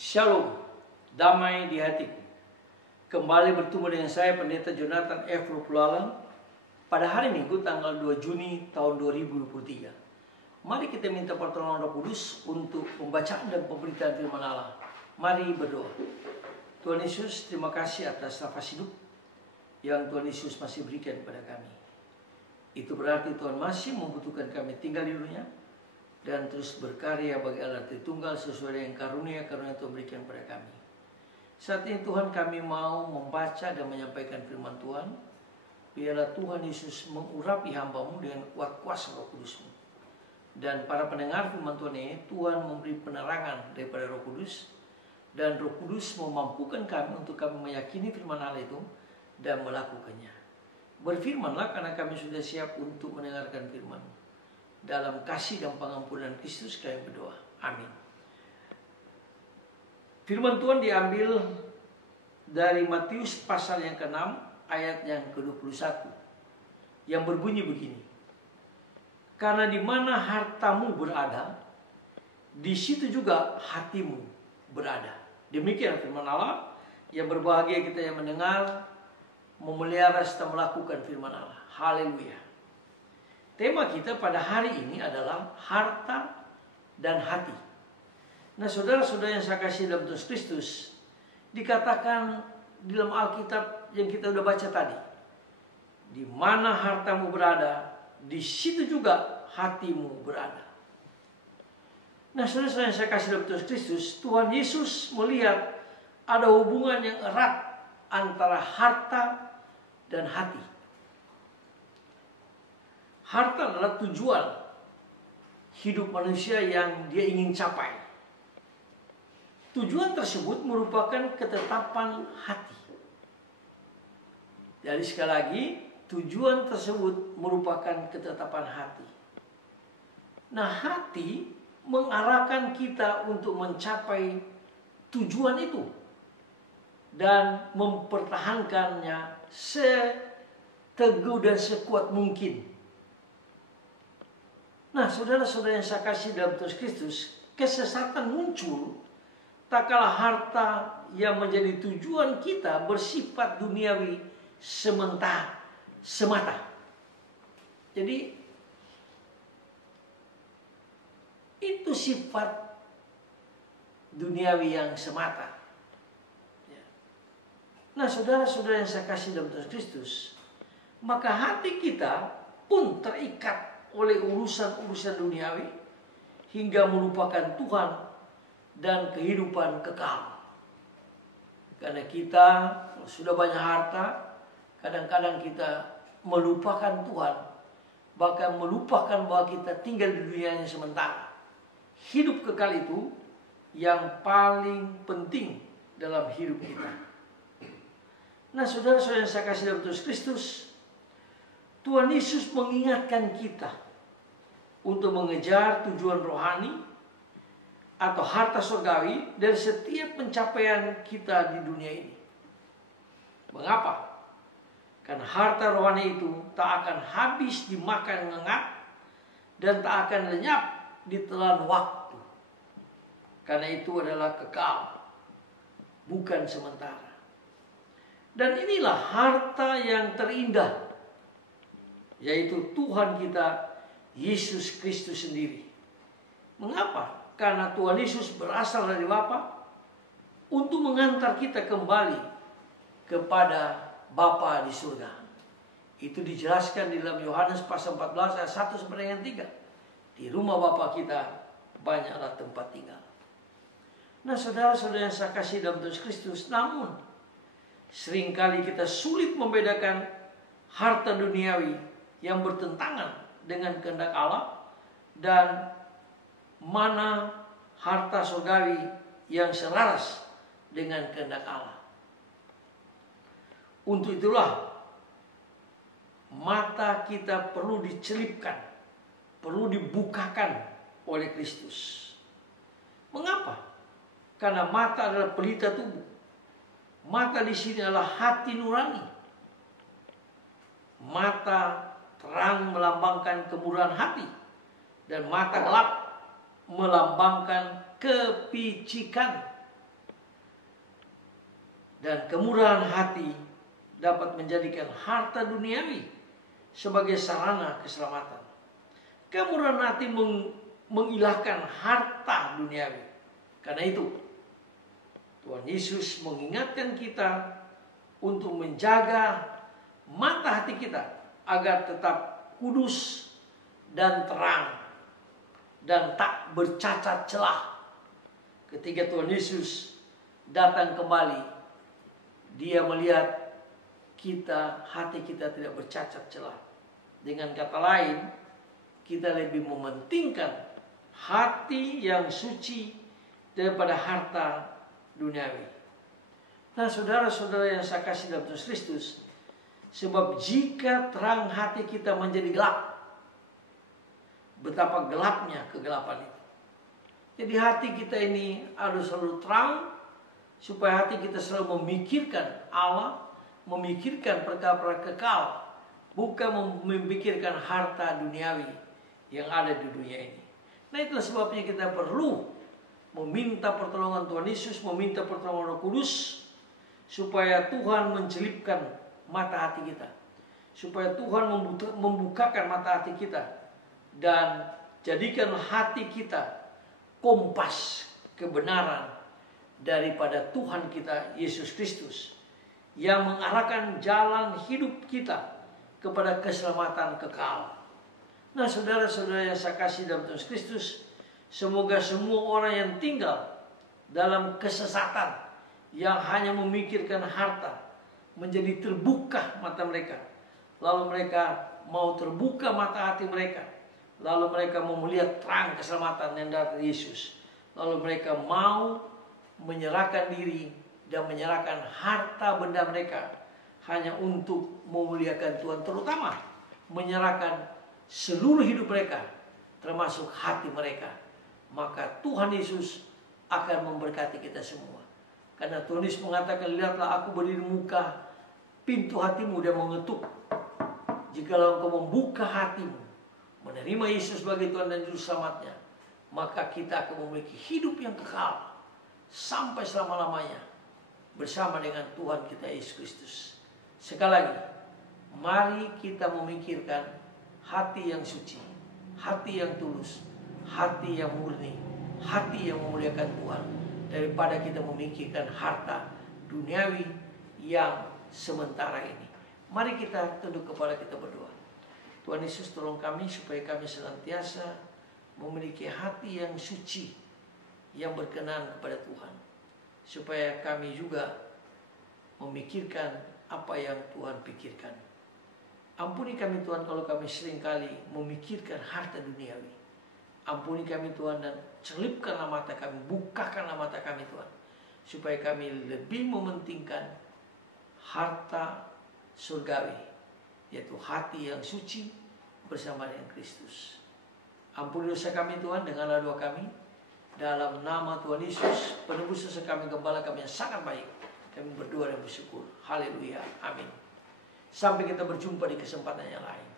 Shalom, damai di hatiku. Kembali bertemu dengan saya Pendeta Jonathan F. Lupulalan pada hari Minggu tanggal 2 Juni tahun 2023. Mari kita minta pertolongan Roh Kudus untuk pembacaan dan pemberitaan firman Allah. Mari berdoa. Tuhan Yesus, terima kasih atas nafas hidup yang Tuhan Yesus masih berikan kepada kami. Itu berarti Tuhan masih membutuhkan kami tinggal di dunia dan terus berkarya bagi Allah Tritunggal sesuai dengan karunia-karunia Tuhan berikan kepada kami. Saat ini Tuhan, kami mau membaca dan menyampaikan firman Tuhan. Biarlah Tuhan Yesus mengurapi hamba-Mu dengan kuat kuasa Roh Kudus-Mu. Dan para pendengar firman Tuhan ini, Tuhan memberi penerangan daripada Roh Kudus. Dan Roh Kudus memampukan kami untuk kami meyakini firman Allah itu dan melakukannya. Berfirmanlah karena kami sudah siap untuk mendengarkan firman-Mu. Dalam kasih dan pengampunan Kristus kami berdoa. Amin. Firman Tuhan diambil dari Matius pasal yang ke-6 ayat yang ke-21 yang berbunyi begini. Karena di mana hartamu berada, di situ juga hatimu berada. Demikian firman Allah. Yang berbahagia kita yang mendengar, memelihara serta melakukan firman Allah. Haleluya. Tema kita pada hari ini adalah harta dan hati. Nah, saudara-saudara yang saya kasih dalam Tuhan Kristus, dikatakan di dalam Alkitab yang kita sudah baca tadi, di mana hartamu berada, di situ juga hatimu berada. Nah, saudara-saudara yang saya kasih dalam Tuhan Kristus, Tuhan Yesus melihat ada hubungan yang erat antara harta dan hati. Harta adalah tujuan hidup manusia yang dia ingin capai. Tujuan tersebut merupakan ketetapan hati. Jadi sekali lagi, tujuan tersebut merupakan ketetapan hati. Nah, hati mengarahkan kita untuk mencapai tujuan itu dan mempertahankannya seteguh dan sekuat mungkin. Nah, saudara-saudara yang saya kasih dalam Tuhan Kristus, kesesatan muncul tak kalah harta yang menjadi tujuan kita bersifat duniawi semata. Jadi, itu sifat duniawi yang semata. Nah, saudara-saudara yang saya kasih dalam Tuhan Kristus, maka hati kita pun terikat oleh urusan-urusan duniawi hingga melupakan Tuhan dan kehidupan kekal. Karena kita sudah banyak harta, kadang-kadang kita melupakan Tuhan, bahkan melupakan bahwa kita tinggal di dunia yang sementara. Hidup kekal itu yang paling penting dalam hidup kita. Nah, saudara-saudara yang saya kasih dalam Tuhan Kristus, Tuhan Yesus mengingatkan kita untuk mengejar tujuan rohani atau harta surgawi dari setiap pencapaian kita di dunia ini. Mengapa? Karena harta rohani itu tak akan habis dimakan ngengat dan tak akan lenyap ditelan waktu. Karena itu adalah kekal, bukan sementara. Dan inilah harta yang terindah, yaitu Tuhan kita Yesus Kristus sendiri. Mengapa? Karena Tuhan Yesus berasal dari Bapa untuk mengantar kita kembali kepada Bapa di surga. Itu dijelaskan di dalam Yohanes pasal 14 ayat 1 sampai dengan 3. Di rumah Bapa kita banyaklah tempat tinggal. Nah, saudara-saudara yang saya kasih dalam Tuhan Kristus, namun seringkali kita sulit membedakan harta duniawi yang bertentangan dengan kehendak Allah dan mana harta surgawi yang selaras dengan kehendak Allah. Untuk itulah mata kita perlu dicelipkan, perlu dibukakan oleh Kristus. Mengapa? Karena mata adalah pelita tubuh. Mata di sini adalah hati nurani. Mata terang melambangkan kemurahan hati, dan mata gelap melambangkan kepicikan Dan kemurahan hati dapat menjadikan harta duniawi sebagai sarana keselamatan. Kemurahan hati mengilahkan harta duniawi. Karena itu Tuhan Yesus mengingatkan kita untuk menjaga mata hati kita agar tetap kudus dan terang dan tak bercacat celah. Ketika Tuhan Yesus datang kembali, Dia melihat kita, hati kita tidak bercacat celah. Dengan kata lain, kita lebih mementingkan hati yang suci daripada harta duniawi. Nah, saudara-saudara yang saya kasih dalam Yesus Kristus, sebab jika terang hati kita menjadi gelap, betapa gelapnya kegelapan itu. Jadi hati kita ini harus selalu terang, supaya hati kita selalu memikirkan Allah, memikirkan perkara-perkara kekal, bukan memikirkan harta duniawi yang ada di dunia ini. Nah, itulah sebabnya kita perlu meminta pertolongan Tuhan Yesus, meminta pertolongan Roh Kudus, supaya Tuhan mencelipkan mata hati kita, supaya Tuhan membukakan mata hati kita, dan jadikan hati kita kompas kebenaran daripada Tuhan kita Yesus Kristus, yang mengarahkan jalan hidup kita kepada keselamatan kekal. Nah, saudara-saudara yang saya kasih dalam Yesus Kristus, semoga semua orang yang tinggal dalam kesesatan, yang hanya memikirkan harta, menjadi terbuka mata mereka. Lalu mereka mau terbuka mata hati mereka. Lalu mereka mau melihat terang keselamatan yang dari Yesus. Lalu mereka mau menyerahkan diri dan menyerahkan harta benda mereka hanya untuk memuliakan Tuhan, terutama menyerahkan seluruh hidup mereka, termasuk hati mereka. Maka Tuhan Yesus akan memberkati kita semua. Karena Tuhan Yesus mengatakan, lihatlah aku berdiri di muka pintu hatimu dan mengetuk. Jikalau engkau membuka hatimu, menerima Yesus sebagai Tuhan dan Juru Selamatnya, maka kita akan memiliki hidup yang kekal sampai selama-lamanya bersama dengan Tuhan kita Yesus Kristus. Sekali lagi, mari kita memikirkan hati yang suci, hati yang tulus, hati yang murni, hati yang memuliakan Tuhan, daripada kita memikirkan harta duniawi yang sementara ini. Mari kita tunduk kepala kita berdoa. Tuhan Yesus, tolong kami supaya kami senantiasa memiliki hati yang suci, yang berkenan kepada Tuhan, supaya kami juga memikirkan apa yang Tuhan pikirkan. Ampuni kami Tuhan kalau kami seringkali memikirkan harta duniawi. Ampuni kami Tuhan dan celipkanlah mata kami, bukakanlah mata kami Tuhan, supaya kami lebih mementingkan harta surgawi, yaitu hati yang suci bersama dengan Kristus. Ampuni dosa kami Tuhan, dengarlah doa kami. Dalam nama Tuhan Yesus, penebus dosa kami, gembala kami yang sangat baik, kami berdoa dan bersyukur. Haleluya, amin. Sampai kita berjumpa di kesempatan yang lain.